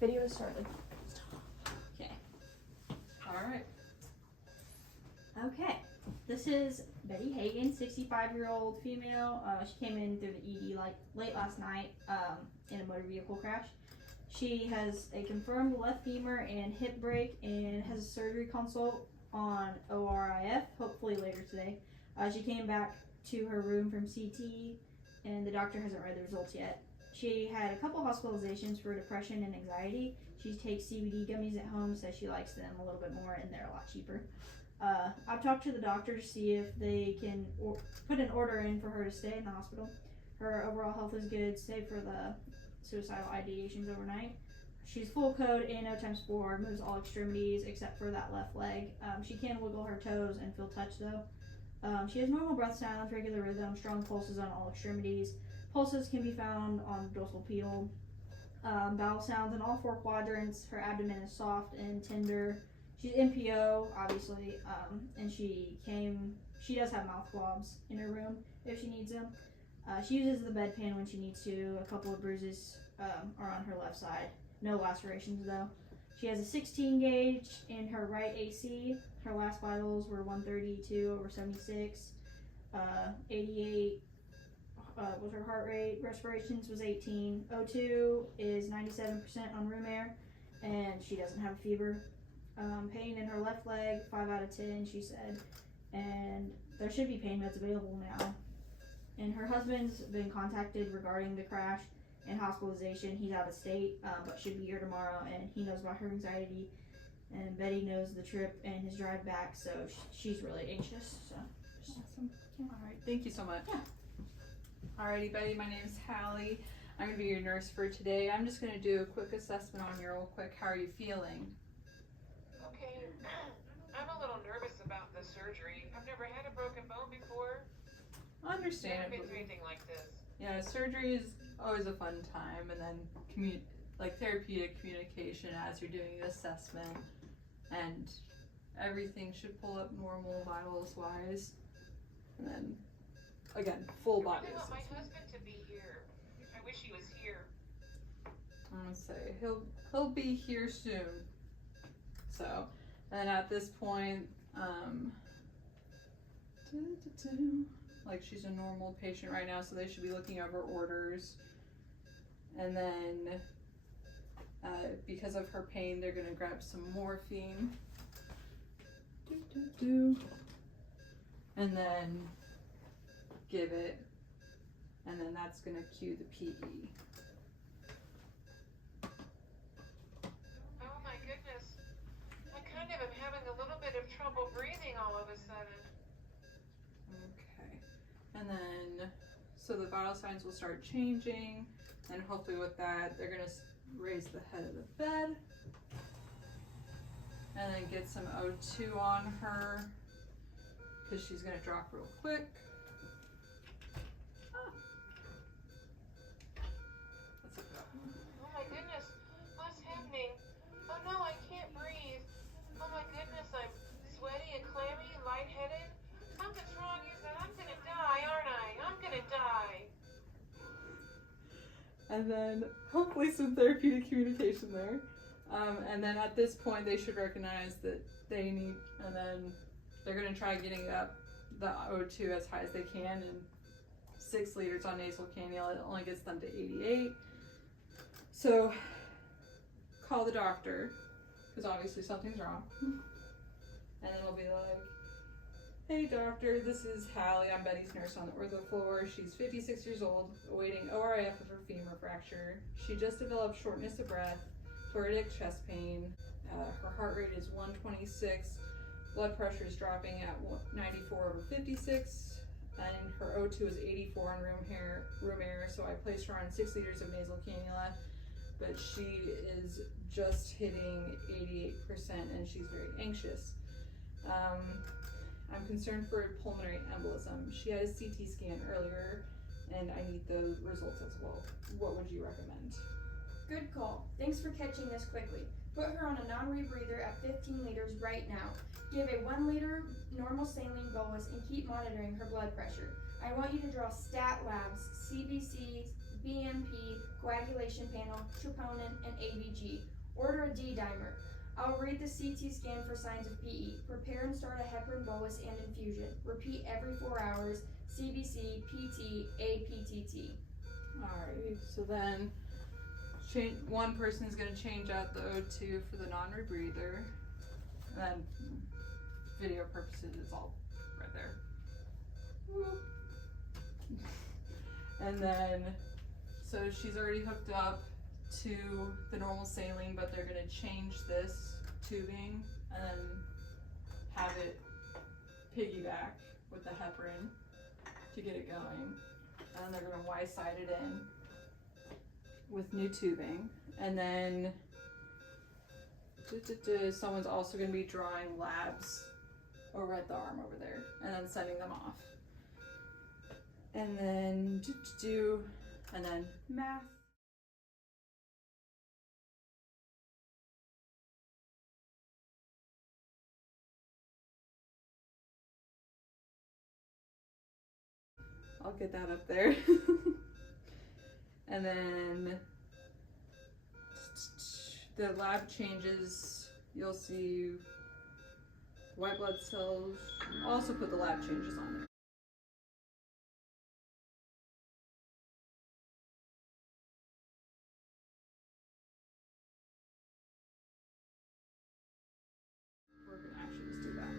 Video is started. Okay. Alright. Okay. This is Betty Hagan, 65-year-old female. She came in through the ED like late last night in a motor vehicle crash. She has a confirmed left femur and hip break and has a surgery consult on ORIF, hopefully later today. She came back to her room from CT and the doctor hasn't read the results yet. She had a couple hospitalizations for depression and anxiety. She takes CBD gummies at home, says she likes them a little bit more and they're a lot cheaper. I've talked to the doctor to see if they can put an order in for her to stay in the hospital. Her overall health is good, save for the suicidal ideations overnight. She's full code, ANO times 4, moves all extremities except for that left leg. She can wiggle her toes and feel touch though. She has normal breath sounds, regular rhythm, strong pulses on all extremities. Pulses can be found on dorsal pedal. Bowel sounds in all 4 quadrants. Her abdomen is soft and tender. She's NPO, obviously, and she does have mouth swabs in her room if she needs them. She uses the bedpan when she needs to. A couple of bruises are on her left side. No lacerations though. She has a 16 gauge in her right AC. Her last vitals were 132/76. 88 was her heart rate. Respirations was 18. O2 is 97% on room air, and she doesn't have a fever. Pain in her left leg, 5 out of 10, she said. And there should be pain meds available now. And her husband's been contacted regarding the crash and hospitalization. He's out of state, but should be here tomorrow, and he knows about her anxiety. And Betty knows the trip and his drive back, so she's really anxious. So, Awesome. Alright, thank you so much. Yeah. Alrighty, Betty, my name's Hallie. I'm going to be your nurse for today. I'm just going to do a quick assessment on you real quick. How are you feeling? Okay, I'm a little nervous about the surgery. I've never had a broken bone before. Never Understandably. been through anything like this. Yeah, surgery is always a fun time, and then therapeutic communication as you're doing the assessment, and everything should pull up normal vitals wise, and then again full body I want my assessment. husband to be here. I wish he was here. I'm gonna say he'll be here soon. So, and at this point, like she's a normal patient right now, so they should be looking over orders. And then, because of her pain, they're gonna grab some morphine. And then give it, and then that's gonna cue the PE. Oh my goodness. I kind of am having a little bit of trouble breathing all of a sudden. Okay, and then, so the vital signs will start changing, and hopefully with that, they're gonna raise the head of the bed, and then get some O2 on her, because she's gonna drop real quick. Let's look it up. Oh my goodness. What's happening? Oh no, I can't breathe. Oh my goodness, I'm sweaty and clammy and lightheaded. Something's wrong, is that I'm gonna die, aren't I? I'm gonna die. And then hopefully some therapeutic communication there. And then at this point they should recognize that they need, and then they're gonna try getting up the O2 as high as they can, and 6 liters on nasal cannula, it only gets them to 88. So call the doctor, because obviously something's wrong. And then it'll be like, hey doctor, this is Hallie. I'm Betty's nurse on the ortho floor. She's 56 years old, awaiting ORIF of her femur fracture. She just developed shortness of breath, thoracic chest pain. Her heart rate is 126. Blood pressure is dropping at 94/56. And her O2 is 84 on room air. So I placed her on 6 liters of nasal cannula, but she is just hitting 88% and she's very anxious. I'm concerned for a pulmonary embolism. She had a CT scan earlier, and I need the results as well. What would you recommend? Good call. Thanks for catching this quickly. Put her on a non-rebreather at 15 liters right now. Give a 1 liter normal saline bolus and keep monitoring her blood pressure. I want you to draw stat labs, CBC, BMP, coagulation panel, troponin, and ABG. Order a D-dimer. I'll read the CT scan for signs of PE. Prepare and start a heparin bolus and infusion. Repeat every 4 hours. CBC, PT, APTT. Alright, so then one person is going to change out the O2 for the non-rebreather. And then, video purposes, it's all right there. Whoop. And then, so she's already hooked up to the normal saline, but they're going to change this tubing and then have it piggyback with the heparin to get it going. And then they're going to Y-side it in with new tubing. And then someone's also going to be drawing labs over at the arm over there and then sending them off. And then and then math. I'll get that up there. And then the lab changes, you'll see white blood cells. I'll also put the lab changes on there. We're gonna actually just do that.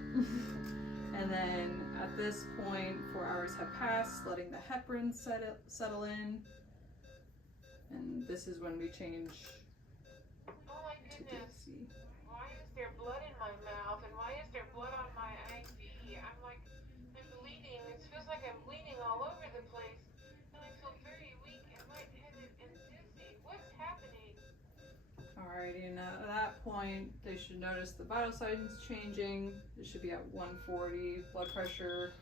And then at this point, 4 hours have passed, letting the heparin settle in. And this is when we change Oh my to goodness. DC. Why is there blood in my mouth? And why is there blood on my IV? I'm bleeding. It feels like I'm bleeding all over the place. And I feel very weak and lightheaded and dizzy. What's happening? Alrighty, and at that point, they should notice the vital signs changing. It should be at 140, blood pressure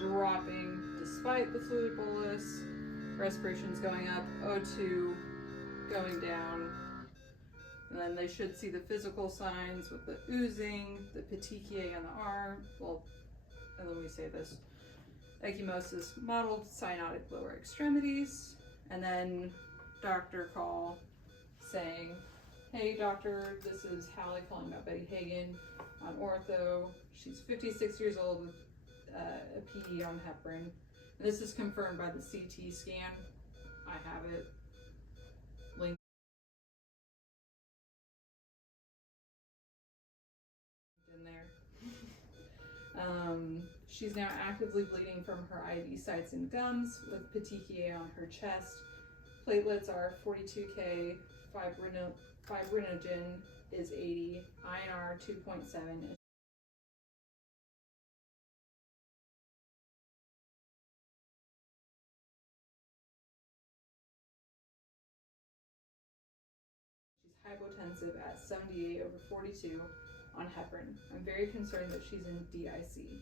dropping despite the fluid bolus, respiration's going up, O2 going down. And then they should see the physical signs with the oozing, the petechiae on the arm, and then we say this, ecchymosis, mottled cyanotic lower extremities, and then doctor call saying, hey doctor, this is Hallie calling about Betty Hagen on ortho. She's 56 years old with a PE on heparin. And this is confirmed by the CT scan. I have it linked in there. She's now actively bleeding from her IV sites and gums with petechiae on her chest. Platelets are 42K, fibrinogen is 80, INR 2.7. She's hypotensive at 78/42 on heparin. I'm very concerned that she's in DIC.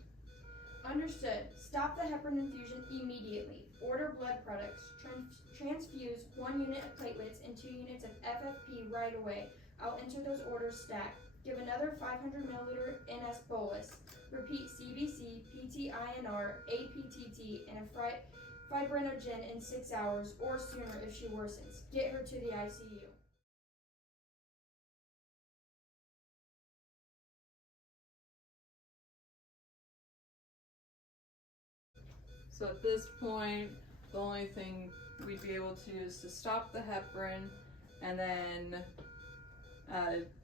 Understood. Stop the heparin infusion immediately. Order blood products. Transfuse 1 unit of platelets and 2 units of FFP right away. I'll enter those orders stacked. Give another 500 milliliter NS bolus. Repeat CBC, PT-INR, APTT, and a fibrinogen in 6 hours or sooner if she worsens. Get her to the ICU. So at this point, the only thing we'd be able to do is to stop the heparin and then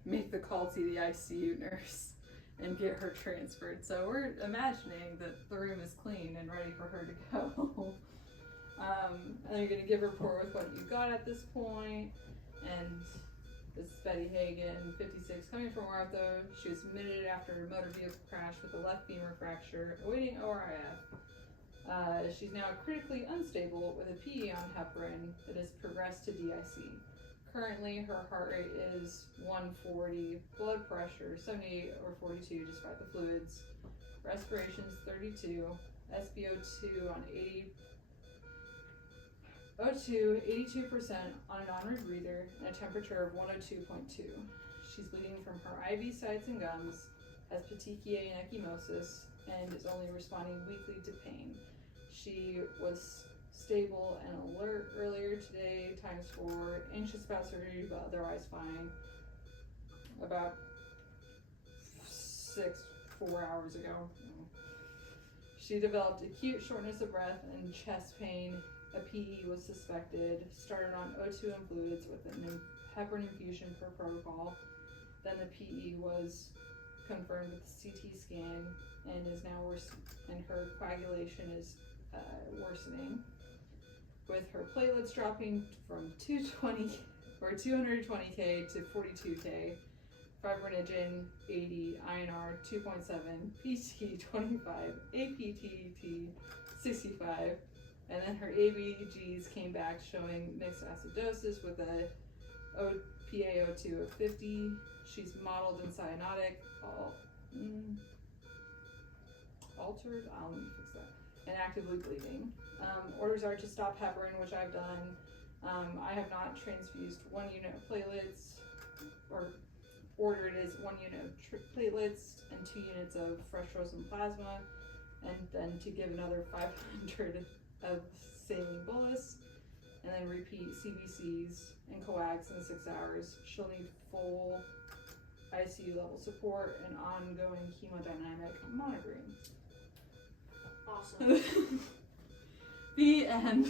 make the call to the ICU nurse and get her transferred. So we're imagining that the room is clean and ready for her to go. And then you're going to give a report with what you got at this point. And this is Betty Hagen, 56, coming from ortho. She was admitted after a motor vehicle crash with a left femur fracture, awaiting ORIF. She's now critically unstable with a PE on heparin that has progressed to DIC. Currently, her heart rate is 140, blood pressure 78/42 despite the fluids, respiration is 32, SpO2 on 82% on a non-rebreather, and a temperature of 102.2. She's bleeding from her IV sites and gums, has petechiae and ecchymosis, and is only responding weakly to pain. She was stable and alert earlier today, ×4. Anxious about surgery, but otherwise fine. About 4 hours ago. She developed acute shortness of breath and chest pain. A PE was suspected. Started on O2 and fluids with a heparin infusion per protocol. Then the PE was confirmed with the CT scan and is now worse, and her coagulation is worsening, with her platelets dropping from 220K to 42K, fibrinogen 80, INR 2.7, PT 25, APTT 65, and then her ABGs came back showing mixed acidosis with a PaO2 of 50. She's mottled and cyanotic, altered, let me fix that, and actively bleeding. Orders are to stop heparin, which I've done. I have not transfused 1 unit of platelets, or ordered is 1 unit of platelets and 2 units of fresh frozen plasma, and then to give another 500 of saline bolus, and then repeat CBCs and coags in 6 hours. She'll need full ICU level support and ongoing hemodynamic monitoring. Awesome. The end.